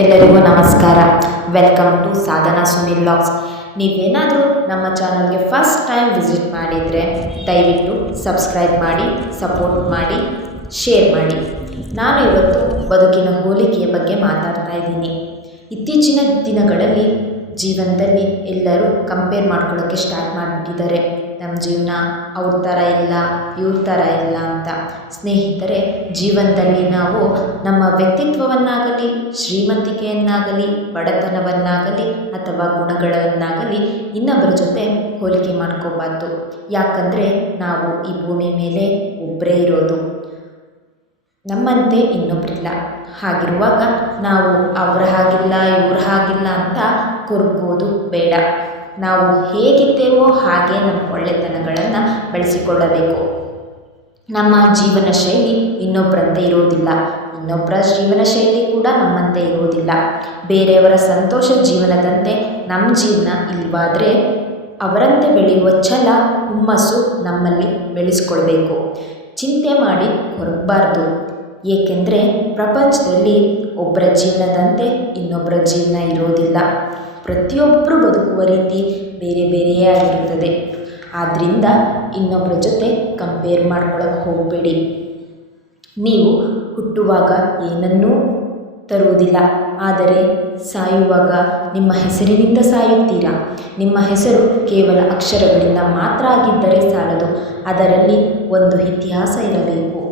ಎಲ್ಲರಿಗೂ ನಮಸ್ಕಾರ. Welcome to Sadhana Sunil blogs ನೀವೇನಾದರೂ ನಮ್ಮ ಚಾನಲ್ಗೆ ಫಸ್ಟ್ ಟೈಮ್ ವಿಸಿಟ್ ಮಾಡಿದರೆ ದಯವಿಟ್ಟು ಸಬ್ಸ್ಕ್ರೈಬ್ ಮಾಡಿ ಸಪೋರ್ಟ್ ಮಾಡಿ ಶೇರ್ ಮಾಡಿ. ನಾನು ಇವತ್ತು ಬದುಕಿನ ಹೋಲಿಕೆಯ ಬಗ್ಗೆ ಮಾತಾಡ್ತಾ ಇದ್ದೀನಿ. ಇತ್ತೀಚಿನ ದಿನಗಳಲ್ಲಿ ಜೀವನದಲ್ಲಿ ಎಲ್ಲರೂ ಕಂಪೇರ್ ಮಾಡ್ಕೊಳ್ಳೋಕ್ಕೆ ಸ್ಟಾರ್ಟ್ ಮಾಡಿಬಿಟ್ಟಿದ್ದಾರೆ. ನಮ್ಮ ಜೀವನ ಅವ್ರ ಥರ ಇಲ್ಲ, ಇವ್ರ ಥರ ಇಲ್ಲ ಅಂತ. ಸ್ನೇಹಿತರೆ, ಜೀವನದಲ್ಲಿ ನಾವು ನಮ್ಮ ವ್ಯಕ್ತಿತ್ವವನ್ನಾಗಲಿ, ಶ್ರೀಮಂತಿಕೆಯನ್ನಾಗಲಿ, ಬಡತನವನ್ನಾಗಲಿ ಅಥವಾ ಗುಣಗಳನ್ನಾಗಲಿ ಇನ್ನೊಬ್ಬರ ಜೊತೆ ಹೋಲಿಕೆ ಮಾಡ್ಕೋಬಾರ್ದು. ಯಾಕಂದರೆ ನಾವು ಈ ಭೂಮಿ ಮೇಲೆ ಒಬ್ಬರೇ ಇರೋದು. ನಮ್ಮಂತೆ ಇನ್ನೊಬ್ಬರಿಲ್ಲ ಹಾಗಿರುವಾಗ ನಾವು ಅವ್ರ ಹಾಗಿಲ್ಲ, ಇವ್ರ ಹಾಗಿಲ್ಲ ಅಂತ ಕೊರಗೋದು ಬೇಡ. ನಾವು ಹೇಗಿದ್ದೇವೋ ಹಾಗೆ ನಮ್ಮ ಒಳ್ಳೆತನಗಳನ್ನು ಬೆಳೆಸಿಕೊಳ್ಳಬೇಕು. ನಮ್ಮ ಜೀವನ ಶೈಲಿ ಇನ್ನೊಬ್ಬರಂತೆ ಇರೋದಿಲ್ಲ ಇನ್ನೊಬ್ಬರ ಜೀವನ ಶೈಲಿ ಕೂಡ ನಮ್ಮಂತೆ ಇರೋದಿಲ್ಲ ಬೇರೆಯವರ ಸಂತೋಷ ಜೀವನದಂತೆ ನಮ್ಮ ಜೀವನ ಇಲ್ಲವಾದರೆ ಅವರಂತೆ ಬೆಳೆಯುವ ಛಲ, ಹುಮ್ಮಸ್ಸು ನಮ್ಮಲ್ಲಿ ಬೆಳೆಸ್ಕೊಳ್ಬೇಕು. ಚಿಂತೆ ಮಾಡಿ ಹೊರಗಬಾರ್ದು ಏಕೆಂದರೆ ಪ್ರಪಂಚದಲ್ಲಿ ಒಬ್ಬರ ಜೀವನದಂತೆ ಇನ್ನೊಬ್ಬರ ಜೀವನ ಇರೋದಿಲ್ಲ ಪ್ರತಿಯೊಬ್ಬರು ಬದುಕುವ ರೀತಿ ಬೇರೆ ಬೇರೆಯೇ ಆಗಿರುತ್ತದೆ. ಆದ್ದರಿಂದ ಇನ್ನೊಬ್ಬರ ಜೊತೆ ಕಂಪೇರ್ ಮಾಡ್ಕೊಳಕ್ಕೆ ಹೋಗಬೇಡಿ. ನೀವು ಹುಟ್ಟುವಾಗ ಏನನ್ನೂ ತರುವುದಿಲ್ಲ. ಆದರೆ ಸಾಯುವಾಗ ನಿಮ್ಮ ಹೆಸರಿನಿಂದ ಸಾಯುತ್ತೀರಾ? ನಿಮ್ಮ ಹೆಸರು ಕೇವಲ ಅಕ್ಷರಗಳಿಂದ ಮಾತ್ರ ಆಗಿದ್ದರೆ ಸಾಲದು. ಅದರಲ್ಲಿ ಒಂದು ಇತಿಹಾಸ ಇರಬೇಕು.